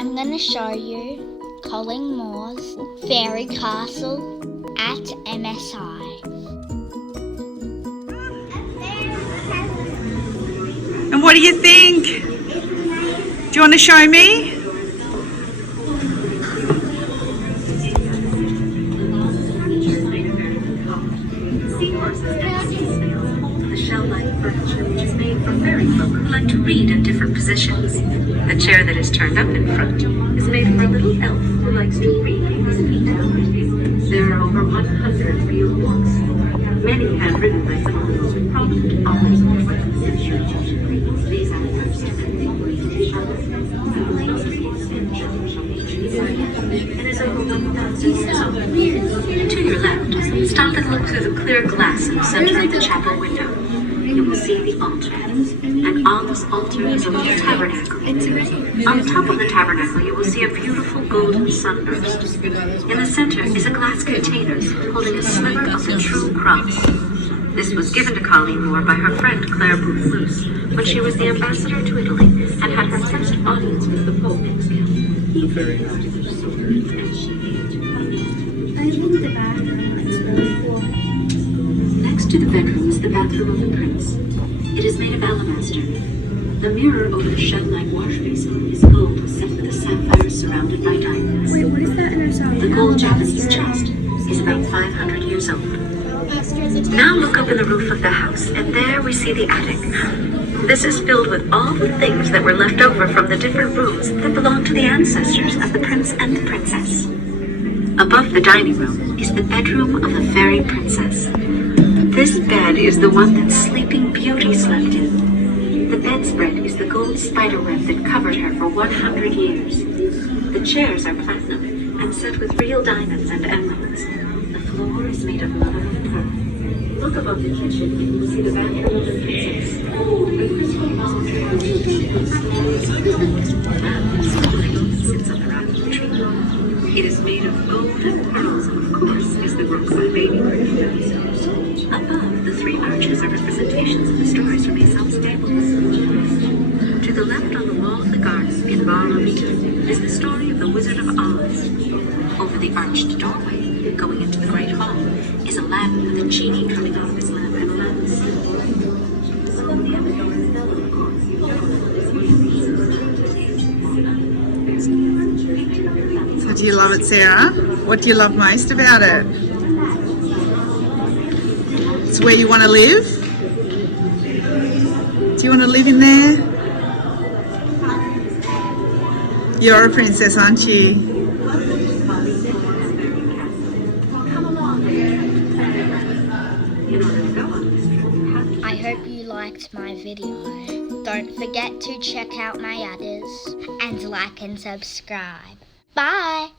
I'm going to show you Colleen Moore's Fairy Castle at MSI. And what do you think? Do you want to show me? The shell-like furniture which is made for fairy folk who like to read in different positions. The chair that is turned up in front is made for a little elf who likes to read with his feet out. There are over 100 real books, many handwritten by some of the most prominent authors of the 20th century. These are the first and is over 1,000 years old. To your left, stop and look through the clear glass in the center of the chapel window. You will see the altar, and on this altar is a little tabernacle. On the top of the tabernacle, you will see a beautiful golden sunburst. In the center is a glass container holding a sliver of the true cross. This was given to Colleen Moore by her friend Claire Boufflus when she was the ambassador to Italy and had her first audience with the Pope. Next to the bedroom is the bathroom of the prince. It is made of alabaster. The mirror over the shell-like wash basin is gold set with a sapphire surrounded by diamonds. Wait, what is that in our song? The gold Japanese chest is about 500 years old. Now look up in the roof of the house, and there we see the attic. This is filled with all the things that were left over from the different rooms that belonged to the ancestors of the prince and the princess. Above the dining room is the bedroom of the fairy princess. This bed is the one that Sleeping Beauty slept in. The bedspread is the gold spiderweb that covered her for 100 years. The chairs are platinum and set with real diamonds and emeralds. The floor is made of mother of pearl. Look above the kitchen and you will see the bathroom of the princess. The crystal ball sits on the apple tree. It is made of gold and pearls, and of course is the roadside baby crib. Above, the three arches are representations of the stories from Aesop's fables. To the left on the wall of the garden, in bas-relief, is the story of the Wizard of Oz. Over the arched doorway, going into the great hall, is Aladdin with a genie coming out of his lamp and Aladdin's symbol. Above the other door is Bella, of course. So do you love it, Sarah? What do you love most about it? It's where you want to live? Do you want to live in there? You're a princess, aren't you? I hope you liked my video. Don't forget to check out my others and like and subscribe. Bye!